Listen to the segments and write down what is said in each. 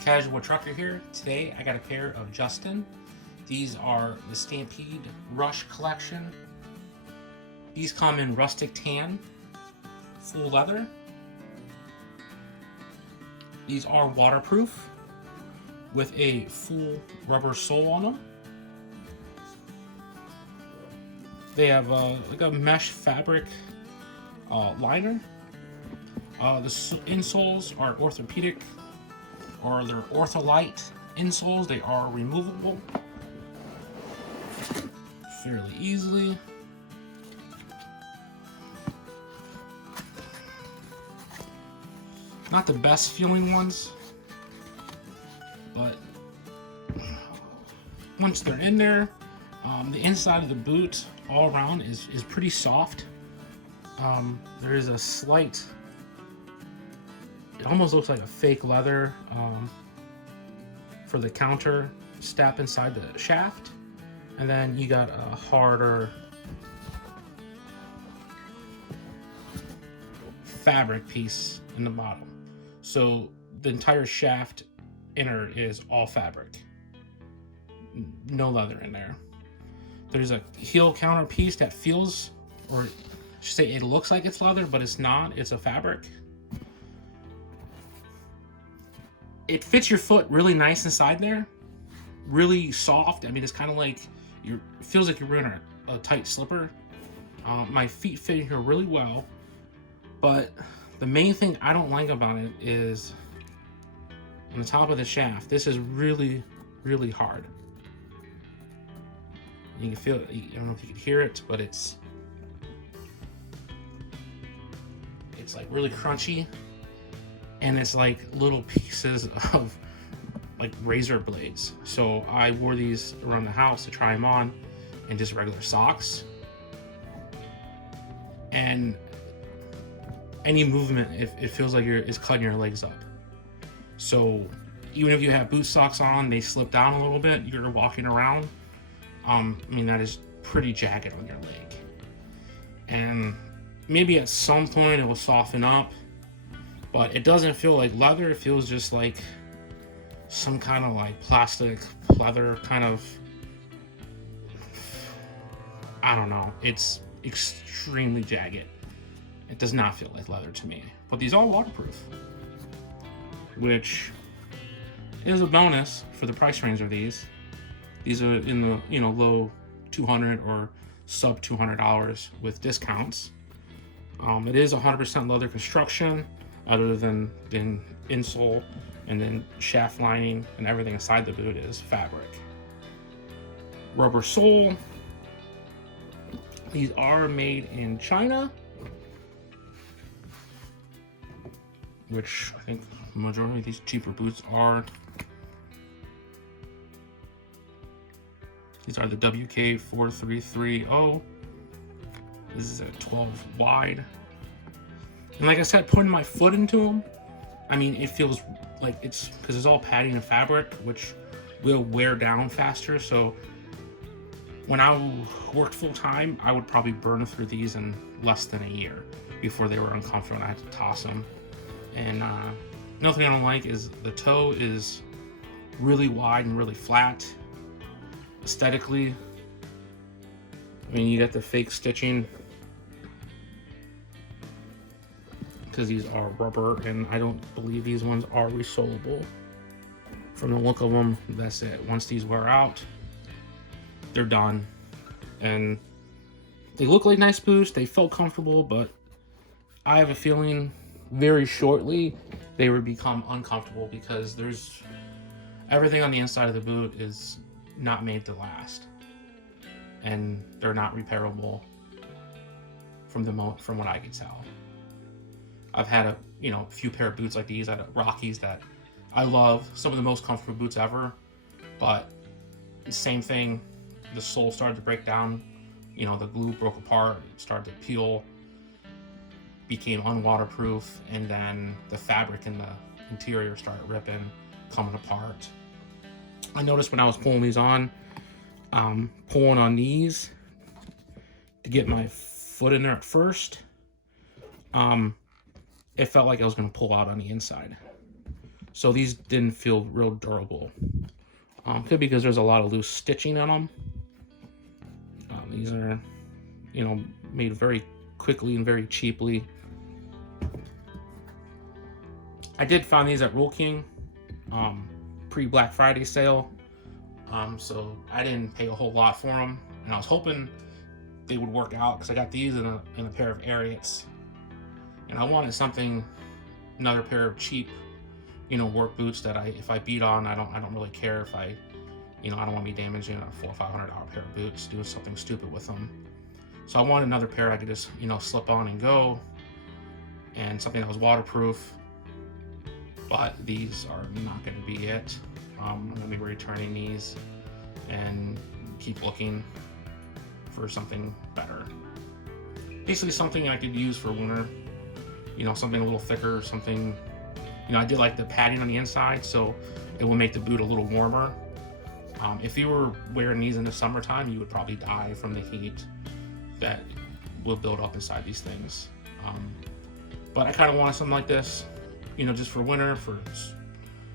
Casual Trucker here. Today I got a pair of Justin. These are the Stampede Rush collection. These come in rustic tan, full leather. These are waterproof with a full rubber sole on them. They have like a mesh fabric liner. The insoles are orthopedic, or they're ortholite insoles. They are removable fairly easily. Not the best feeling ones, but once they're in there, the inside of the boot all around is pretty soft. There is a slight, it almost looks like a fake leather for the counter step inside the shaft, and then you got a harder fabric piece in the bottom. So the entire shaft inner is all fabric, no leather in there. There's a heel counter piece that feels, or I should say it looks like it's leather, but it's not. It's a fabric. It fits your foot really nice inside there, really soft. I mean, it's kind of like it feels like you're wearing a tight slipper. My feet fit here really well, but the main thing I don't like about it is on the top of the shaft. This is really, really hard. You can feel it. I don't know if you can hear it, but it's like really crunchy, and it's like little pieces of like razor blades. So I wore these around the house to try them on in just regular socks, and any movement, it feels like it's cutting your legs up. So even if you have boot socks on, they slip down a little bit. You're walking around. I mean, that is pretty jagged on your leg. And maybe at some point it will soften up, but it doesn't feel like leather. It feels just like some kind of like plastic leather kind of, I don't know. It's extremely jagged. It does not feel like leather to me. But these are waterproof, which is a bonus for the price range of these. These are in the low $200 or sub $200 with discounts. It is 100% leather construction, other than insole, and then shaft lining and everything inside the boot is fabric. Rubber sole. These are made in China, which I think the majority of these cheaper boots are. These are the WK4330. This is a 12 wide. And like I said, putting my foot into them, I mean, it feels like it's, because it's all padding and fabric, which will wear down faster. So when I worked full time, I would probably burn through these in less than a year before they were uncomfortable and I had to toss them. And another thing I don't like is the toe is really wide and really flat. Aesthetically, I mean, you got the fake stitching because these are rubber, and I don't believe these ones are resolable. From the look of them, that's it. Once these wear out, they're done. And they look like nice boots. They felt comfortable, but I have a feeling very shortly they would become uncomfortable because there's everything on the inside of the boot is not made to last, and they're not repairable from what I can tell. I've had a few pair of boots like these at Rockies that I love, some of the most comfortable boots ever, but the same thing, the sole started to break down, the glue broke apart, it started to peel, became unwaterproof, and then the fabric in the interior started ripping, coming apart. I noticed when I was pulling these on, pulling on these to get my foot in there at first, it felt like I was going to pull out on the inside. So these didn't feel real durable. Could be because there's a lot of loose stitching on them. These are, you know, made very quickly and very cheaply. I did find these at Rule King, pre-Black Friday sale. So I didn't pay a whole lot for them, and I was hoping they would work out because I got these in a pair of Ariats, and I wanted something, another pair of cheap, you know, work boots that if I beat on, I don't really care if I, you know, I don't want to be damaging a $400 or $500 pair of boots doing something stupid with them. So I wanted another pair I could just, you know, slip on and go, and something that was waterproof. But these are not going to be it. I'm going to be returning these and keep looking for something better. Basically something I could use for winter. You know, something a little thicker, something, you know, I did like the padding on the inside, so it will make the boot a little warmer. If you were wearing these in the summertime, you would probably die from the heat that will build up inside these things. But I kind of wanted something like this, you know, just for winter, for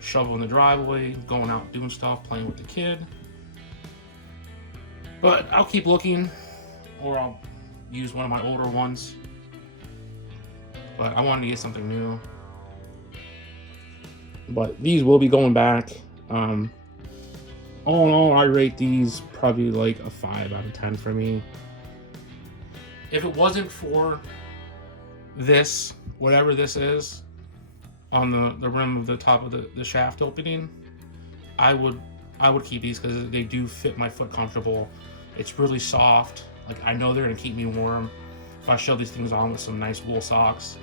shoveling the driveway, going out doing stuff, playing with the kid. But I'll keep looking, or I'll use one of my older ones. But I wanted to get something new. But these will be going back. All in all, I rate these probably like a 5 out of 10 for me. If it wasn't for this, whatever this is, on the rim of the top of the shaft opening, I would keep these because they do fit my foot comfortable. It's really soft. Like, I know they're gonna keep me warm. If I shove these things on with some nice wool socks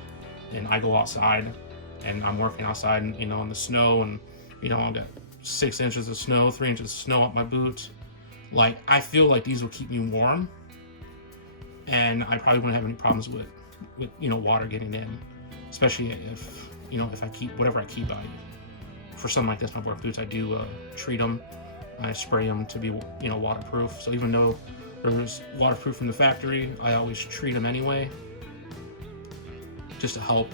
and I go outside and I'm working outside and, you know, in the snow, and, you know, I'll get 6 inches of snow, 3 inches of snow up my boot. Like, I feel like these will keep me warm, and I probably wouldn't have any problems with you know, water getting in, especially if, you know, if I keep whatever I keep. For something like this, my work boots, I do treat them. I spray them to be, you know, waterproof. So even though there's waterproof from the factory, I always treat them anyway, just to help.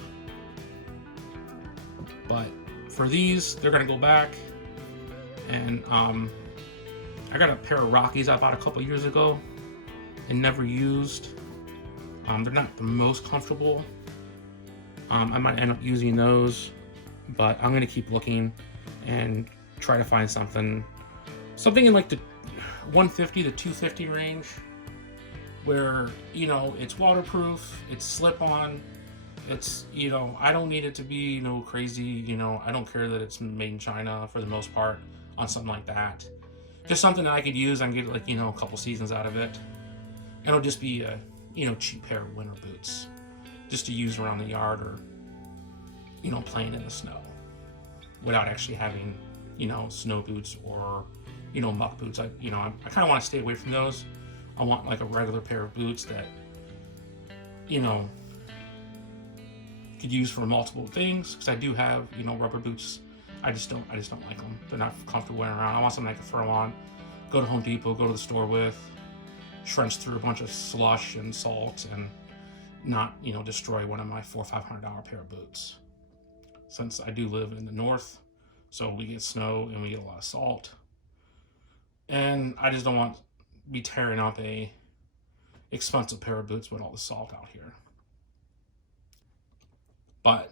But for these, they're gonna go back. And I got a pair of Rockies I bought a couple years ago and never used. They're not the most comfortable. I might end up using those, but I'm gonna keep looking and try to find something in like the 150 to 250 range, where, you know, it's waterproof, it's slip-on, it's, you know, I don't need it to be, you know, crazy, you know, I don't care that it's made in China for the most part on something like that. Just something that I could use and get, like, you know, a couple seasons out of it. It'll just be a, you know, cheap pair of winter boots just to use around the yard, or, you know, playing in the snow without actually having, you know, snow boots or, you know, muck boots. I kind of want to stay away from those. I want like a regular pair of boots that, you know, could use for multiple things, because I do have, you know, rubber boots. I just don't like them. They're not comfortable wearing around. I want something I can throw on, go to Home Depot, go to the store with, trench through a bunch of slush and salt, and not, you know, destroy one of my $400 or $500 pair of boots. Since I do live in the north, so we get snow and we get a lot of salt, and I just don't want to be tearing up a expensive pair of boots with all the salt out here. But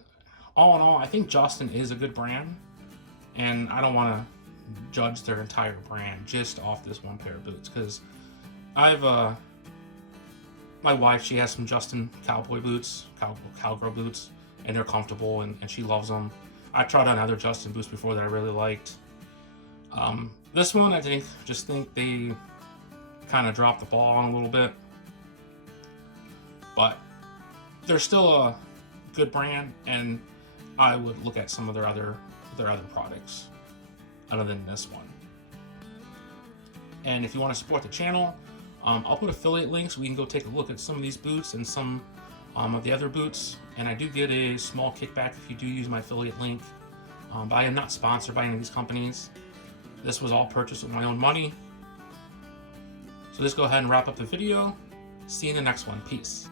all in all, I think Justin is a good brand, and I don't want to judge their entire brand just off this one pair of boots, because I've my wife, she has some Justin Cowboy boots, cowgirl boots, and they're comfortable, and she loves them. I tried on other Justin boots before that I really liked. This one, I think they kind of dropped the ball on a little bit, but they're still a good brand, and I would look at some of their other products other than this one. And if you want to support the channel, I'll put affiliate links. We can go take a look at some of these boots and some of the other boots, and I do get a small kickback if you do use my affiliate link. But I am not sponsored by any of these companies. This was all purchased with my own money. So let's go ahead and wrap up the video. See you in the next one. Peace.